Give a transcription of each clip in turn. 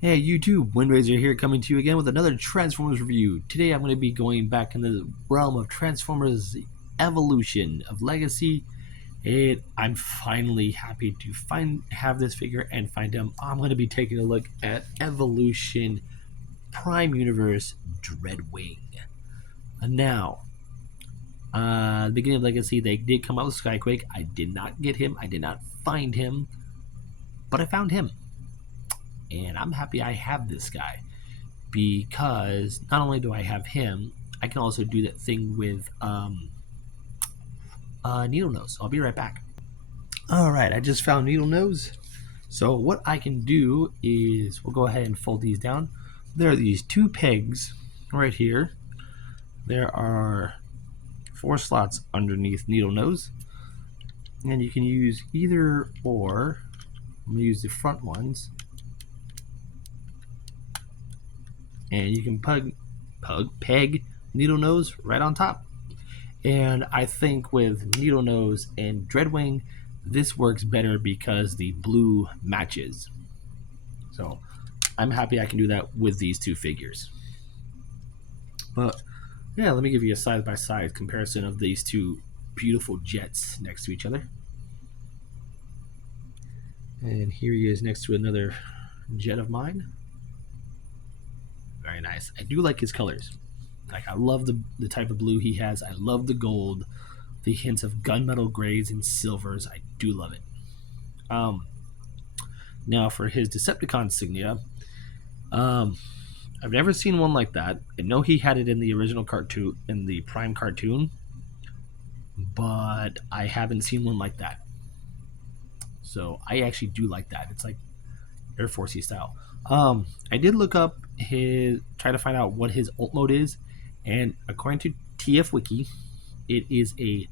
Hey YouTube, Windraiser here coming to you again with another Transformers review. Today I'm going to be going back into the realm of Transformers Evolution of Legacy. And I'm finally happy to have this figure and find him. I'm going to be taking a look at Evolution Prime Universe Dreadwing. And now, the beginning of Legacy, they did come out with Skyquake. I did not get him. I did not find him. But I found him. And I'm happy I have this guy, because not only do I have him, I can also do that thing with Needle Nose. I'll be right back. All right, I just found Needle Nose. So what I can do is we'll go ahead and fold these down. There are these two pegs right here. There are 4 slots underneath Needle Nose, and you can use either or. I'm gonna use the front ones, and you can peg Needle Nose right on top. And I think with Needle Nose and Dreadwing, this works better because the blue matches. So I'm happy I can do that with these two figures. But yeah, let me give you a side-by-side comparison of these two beautiful jets next to each other. And here he is next to another jet of mine. Very nice. I do like his colors. Like, I love the type of blue he has. I love the gold, the hints of gunmetal grays and silvers. I do love it. Now for his Decepticon insignia, I've never seen one like that. I know he had it in the original cartoon, in the Prime cartoon, but I haven't seen one like that. So I actually do like that. It's like Air Forcey style. I did look up try to find out what his ult mode is, and according to TF Wiki, it is a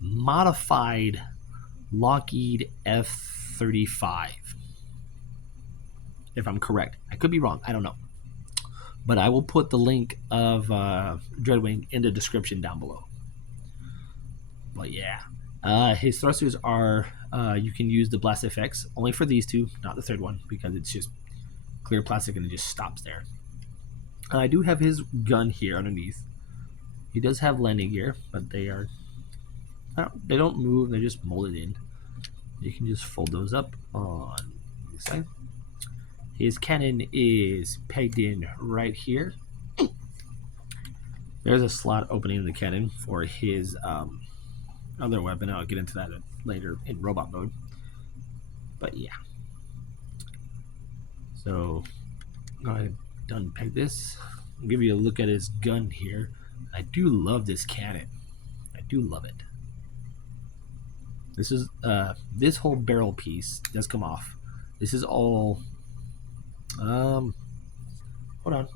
modified Lockheed F-35. If I'm correct, I could be wrong. I don't know, but I will put the link of Dreadwing in the description down below. But yeah, his thrusters are you can use the blast effects only for these two, not the third one, because it's just clear plastic and it just stops there. I do have his gun here underneath. He does have landing gear, but they don't move. They're just molded in. You can just fold those up on this side. His cannon is pegged in right here. There's a slot opening in the cannon for his other weapon. I'll get into that later in robot mode. But yeah. So go ahead and unpeg this. I'll give you a look at his gun here. I do love this cannon. I do love it. This is this whole barrel piece does come off. This is all hold on.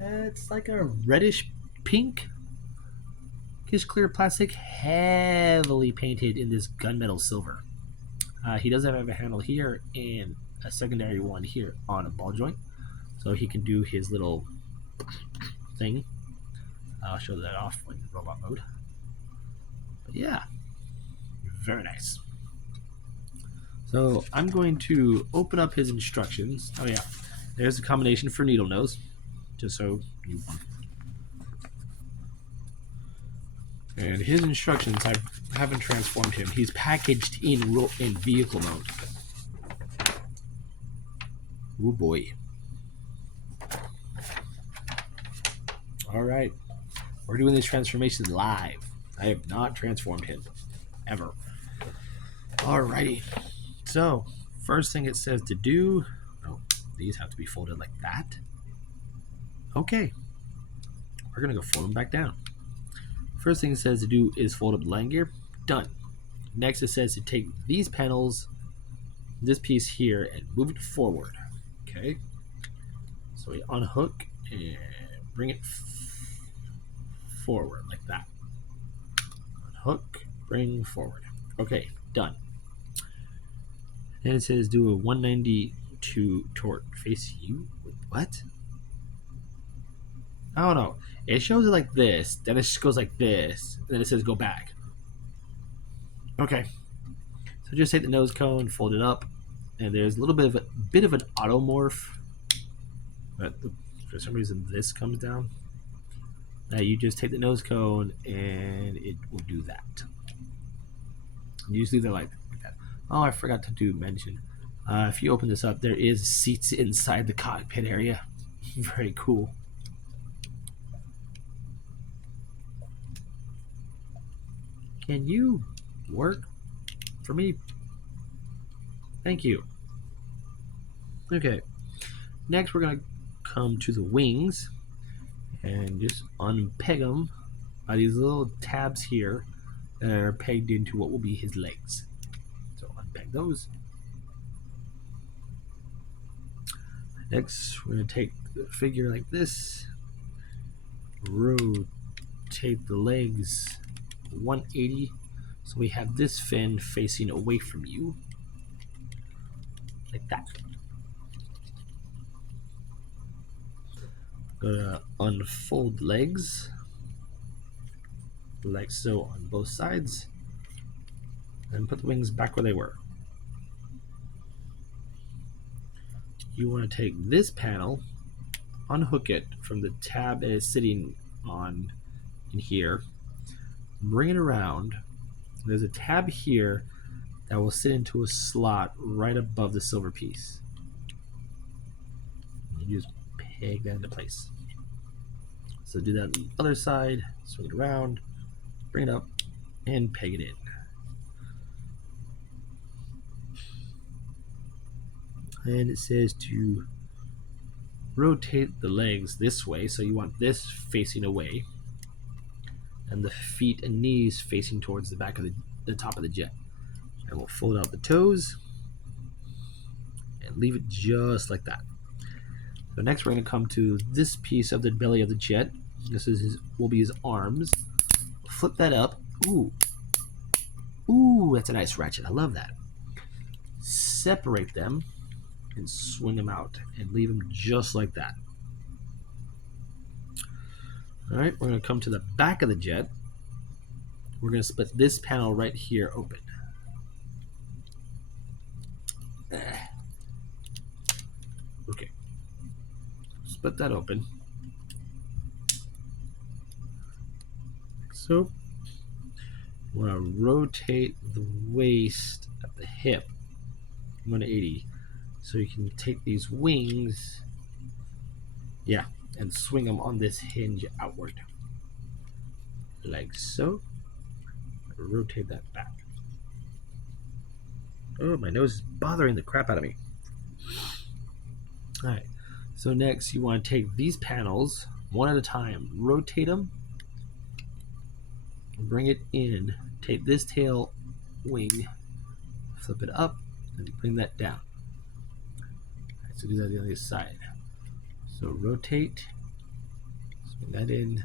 It's like a reddish pink. His clear plastic, heavily painted in this gunmetal silver. He does have a handle here and a secondary one here on a ball joint, so he can do his little thing. I'll show that off in robot mode. But yeah, very nice. So I'm going to open up his instructions. Oh yeah, there's a combination for Needle Nose, just so you. And his instructions, I haven't transformed him. He's packaged in vehicle mode. Oh boy. Alright. We're doing this transformation live. I have not transformed him. Ever. Alrighty. So, first thing it says to do... Oh, these have to be folded like that. Okay. We're going to go fold them back down. First thing it says to do is fold up the landing gear. Done. Next it says to take these panels, this piece here, and move it forward. Okay. So we unhook and bring it forward like that. Unhook, bring forward. Okay, done. Then it says do a 192 tort face you. What? I don't know. It shows it like this, then it just goes like this, then it says go back. Okay. So just take the nose cone, fold it up, and there's a little bit of an automorph, but for some reason this comes down. Now you just take the nose cone and it will do that. Usually they're like that. Oh, I forgot to mention. If you open this up, there is seats inside the cockpit area. Very cool. Can you work for me? Thank you. Okay. Next, we're going to come to the wings and just unpeg them by these little tabs here that are pegged into what will be his legs. So unpeg those. Next, we're going to take the figure like this, rotate the legs 180 so we have this fin facing away from you, like that. Gonna unfold legs like so on both sides and put the wings back where they were. You want to take this panel, unhook it from the tab it is sitting on in here, bring it around. There's a tab here that will sit into a slot right above the silver piece. You just peg that into place. So do that on the other side, swing it around, bring it up, and peg it in. And it says to rotate the legs this way, so you want this facing away, and the feet and knees facing towards the back of the top of the jet. And we'll fold out the toes and leave it just like that. So next we're going to come to this piece of the belly of the jet. This is will be his arms. Flip that up. Ooh, that's a nice ratchet. I love that. Separate them and swing them out and leave them just like that. All right, we're going to come to the back of the jet. We're going to split this panel right here open. Okay, split that open. So, you want to rotate the waist at the hip 180 so you can take these wings, and swing them on this hinge outward, like so. Rotate that back. Oh, my nose is bothering the crap out of me. Alright, so next you want to take these panels one at a time, rotate them, bring it in, take this tail wing, flip it up, and bring that down. Alright, so do that on the other side. So rotate, swing that in,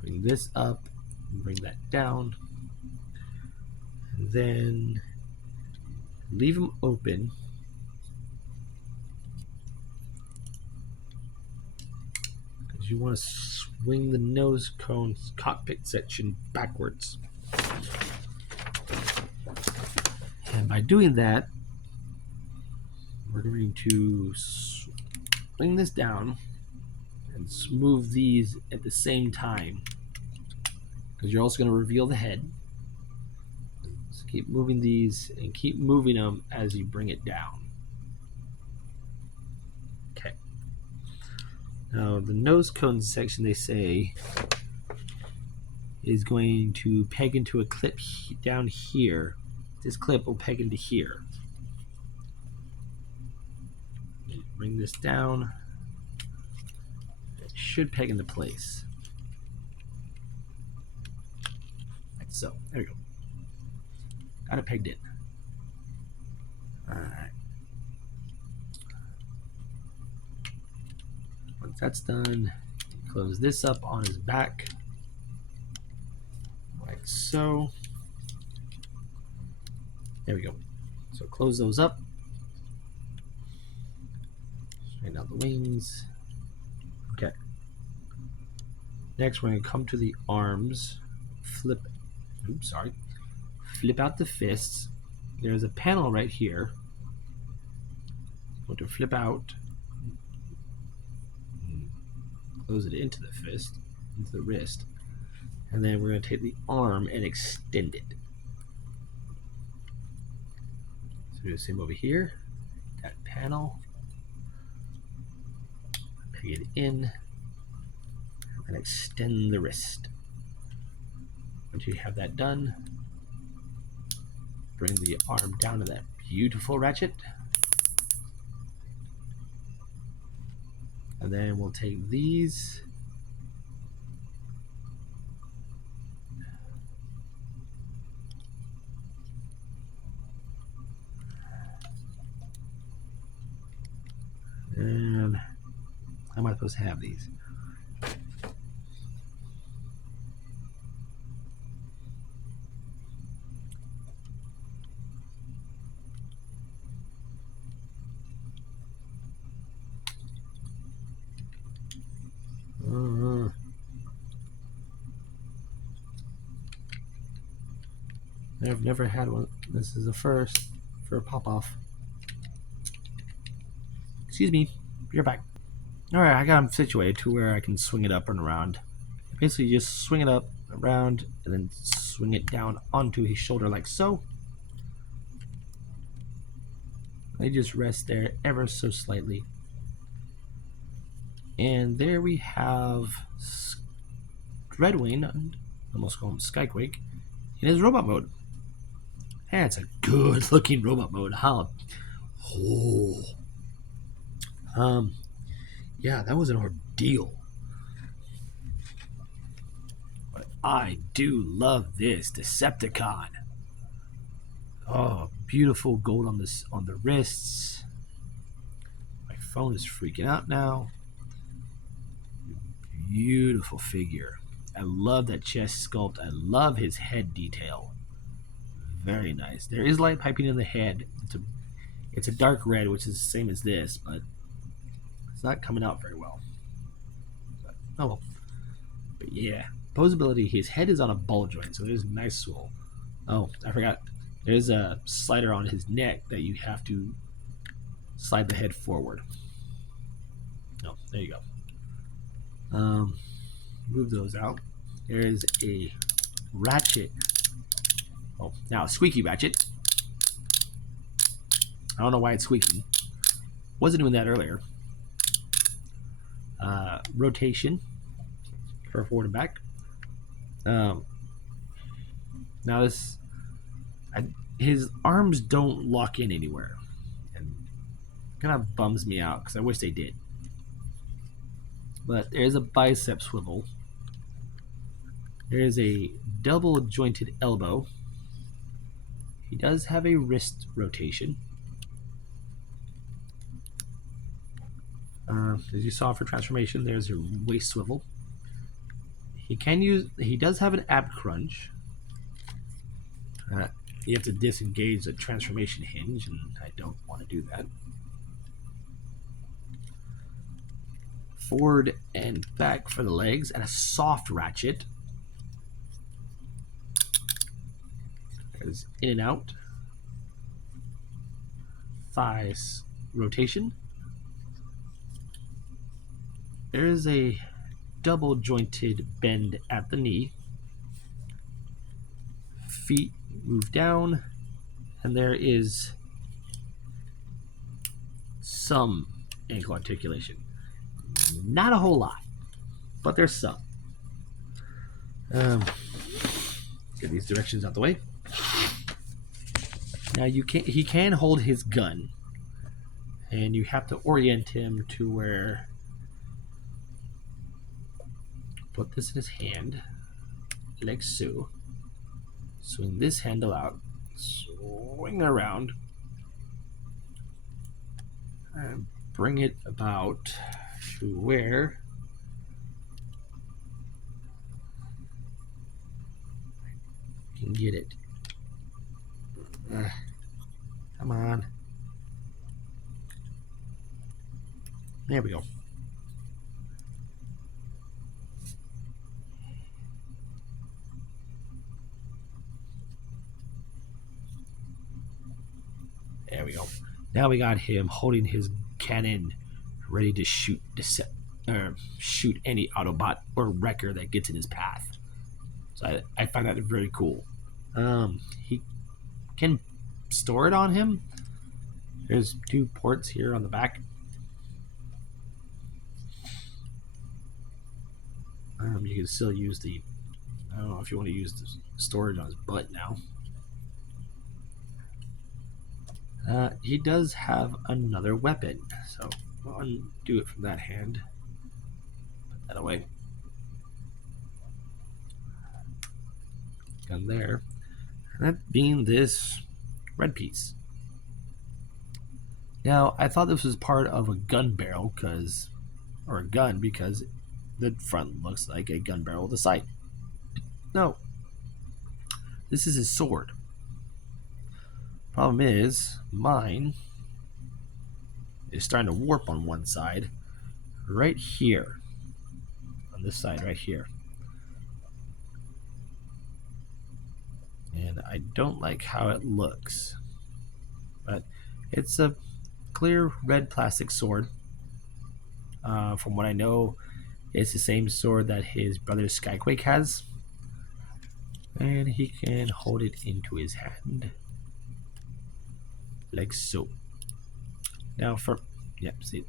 bring this up, and bring that down, and then leave them open. Because you want to swing the nose cone cockpit section backwards. And by doing that, we're going to swing this down and smooth these at the same time, because you're also going to reveal the head. So keep moving these and keep moving them as you bring it down. Okay. Now the nose cone section, they say, is going to peg into a clip down here. This clip will peg into here. Bring this down. It should peg into place. Like so. There we go. Got it pegged in. Alright. Once that's done, close this up on his back. Like so. There we go. So close those up. Straighten out the wings. Okay. Next, we're going to come to the arms. Flip out the fists. There's a panel right here going to flip out, close it into the fist, into the wrist, and then we're going to take the arm and extend it. So do the same over here, that panel, peg it in, and extend the wrist. Once you have that done, bring the arm down to that beautiful ratchet. And then we'll take these and how am I supposed to have these? I've never had one. This is the first for a pop-off. Excuse me, you're back. Alright, I got them situated to where I can swing it up and around. Basically just swing it up, around, and then swing it down onto his shoulder like so. They just rest there ever so slightly. And there we have Dreadwing, I almost call him Skyquake, in his robot mode. And it's a good looking robot mode, huh? Oh. Yeah, that was an ordeal. But I do love this Decepticon. Oh, beautiful gold on this on the wrists. My phone is freaking out now. Beautiful figure. I love that chest sculpt. I love his head detail. Very nice. There is light piping in the head. It's a dark red, which is the same as this, but it's not coming out very well. But, oh well. But yeah, posability. His head is on a ball joint, so there's a nice swirl. Oh, I forgot. There's a slider on his neck that you have to slide the head forward. Oh, there you go. Move those out. There's a ratchet. Oh, now a squeaky ratchet. I don't know why it's squeaking. Wasn't doing that earlier. Rotation for forward and back. Now this, his arms don't lock in anywhere, and kind of bums me out because I wish they did. But there's a bicep swivel. There's a double jointed elbow. He does have a wrist rotation. As you saw for transformation, there's your waist swivel. He does have an ab crunch. You have to disengage the transformation hinge, and I don't want to do that. Forward and back for the legs, and a soft ratchet. There's in and out. Thighs rotation. There is a double jointed bend at the knee. Feet move down, and there is some ankle articulation. Not a whole lot, but there's some. Get these directions out the way. Now he can hold his gun, and you have to orient him to where. Put this in his hand, like so. Swing this handle out, swing around, and bring it about to where you can get it. Come on. There we go. There we go. Now we got him holding his cannon, ready to shoot any Autobot or Wrecker that gets in his path. So I find that very cool. He can store it on him. There's 2 ports here on the back. You can still use the, I don't know if you want to use the storage on his butt now. He does have another weapon, so I'll undo it from that hand. Put that away. Gun there. And that being this red piece. Now, I thought this was part of a gun barrel because the front looks like a gun barrel with a sight. No. This is his sword. Problem is, mine is starting to warp on one side, right here. On this side right here. And I don't like how it looks. But it's a clear red plastic sword. From what I know, it's the same sword that his brother Skyquake has. And he can hold it into his hand. Like so. Now see, it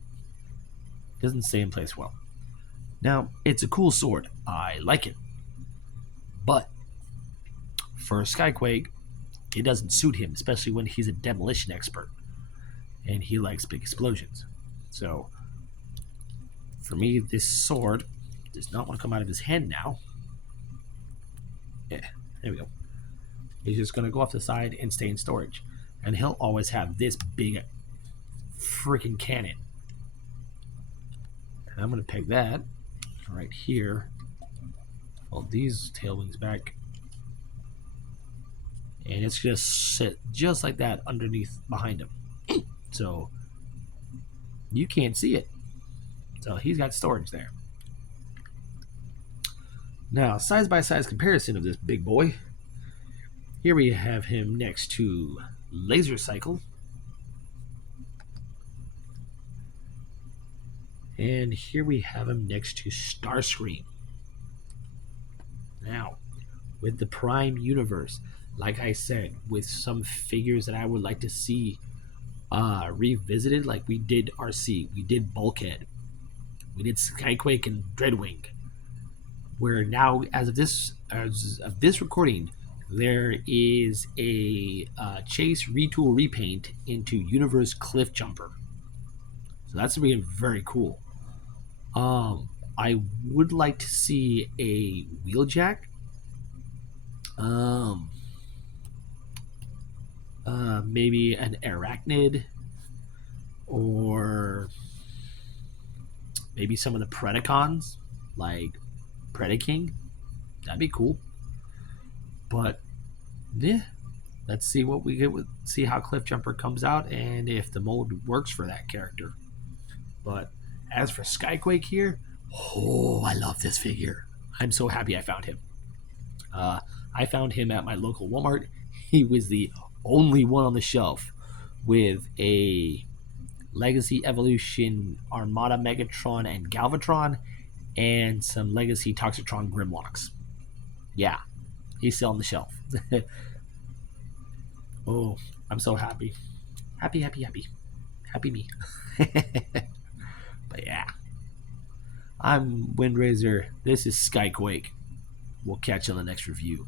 doesn't stay in place well. Now, it's a cool sword. I like it. But for Skyquake, it doesn't suit him, especially when he's a demolition expert. And he likes big explosions. So, for me, this sword does not want to come out of his hand now. Yeah, there we go. He's just going to go off the side and stay in storage. And he'll always have this big freaking cannon. And I'm going to peg that right here. Fold these tail wings back. And it's going to sit just like that underneath behind him. So you can't see it. So he's got storage there. Now, size by size comparison of this big boy. Here we have him next to Laser Cycle. And here we have him next to Starscream. Now, with the Prime Universe, like I said, with some figures that I would like to see revisited, like we did RC, we did Bulkhead, we did Skyquake and Dreadwing, where now, as of this recording, there is a Chase retool repaint into Universe Cliff Jumper. So that's being very cool. I would like to see a Wheeljack. Maybe an Arachnid, or maybe some of the Predacons, like Predaking. That'd be cool. But yeah, let's see what we get see how Cliff Jumper comes out and if the mold works for that character. But as for Skyquake here, oh, I love this figure. I'm so happy I found him. I found him at my local Walmart. He was the only one on the shelf with a Legacy Evolution Armada Megatron and Galvatron and some Legacy Toxitron Grimlocks. Yeah, he's still on the shelf. Oh, I'm so happy. Happy me. But yeah, I'm Windraiser. This is Skyquake. We'll catch you on the next review.